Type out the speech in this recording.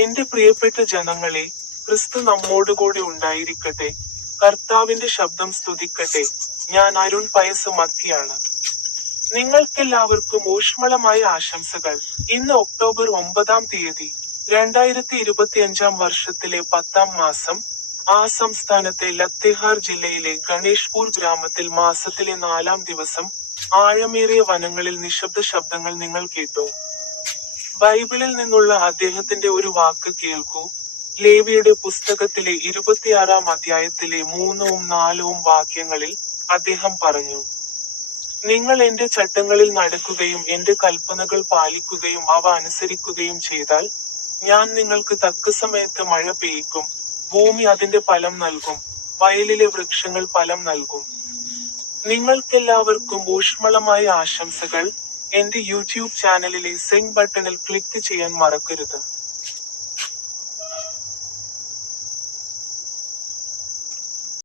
എന്റെ പ്രിയപ്പെട്ട ജനങ്ങളെ, ക്രിസ്തു നമ്മോടുകൂടി ഉണ്ടായിരിക്കട്ടെ. കർത്താവിന്റെ ശബ്ദം സ്തുതിക്കട്ടെ. ഞാൻ അരുൺ പയസ് മത്തിയാണ്. നിങ്ങൾക്കെല്ലാവർക്കും ഊഷ്മളമായ ആശംസകൾ. ഇന്ന് ഒക്ടോബർ 9 2025 വർഷത്തിലെ 10 മാസം. ആ സംസ്ഥാനത്തെ ലത്തേഹാർ ജില്ലയിലെ ഗണേഷ്പൂർ ഗ്രാമത്തിൽ മാസത്തിലെ 4 ദിവസം. ആഴമേറിയ വനങ്ങളിൽ നിശബ്ദ ശബ്ദങ്ങൾ നിങ്ങൾ കേട്ടോ? ബൈബിളിൽ നിന്നുള്ള അദ്ദേഹത്തിന്റെ ഒരു വാക്ക് കേൾക്കൂ. ലേവിയുടെ പുസ്തകത്തിലെ 26 അധ്യായത്തിലെ 3-4 വാക്യങ്ങളിൽ അദ്ദേഹം പറഞ്ഞു, നിങ്ങൾ എന്റെ ചട്ടങ്ങളിൽ നടക്കുകയും എന്റെ കൽപ്പനകൾ പാലിക്കുകയും അവ അനുസരിക്കുകയും ചെയ്താൽ, ഞാൻ നിങ്ങൾക്ക് തക്കസമയത്ത് മഴ പെയ്യിക്കും, ഭൂമി അതിന്റെ ഫലം നൽകും, വയലിലെ വൃക്ഷങ്ങൾ ഫലം നൽകും. നിങ്ങൾക്കെല്ലാവർക്കും ഊഷ്മളമായ ആശംസകൾ. എന്റെ യൂട്യൂബ് ചാനലിലെ സെൻഡ് ബട്ടണിൽ ക്ലിക്ക് ചെയ്യാൻ മറക്കരുത്.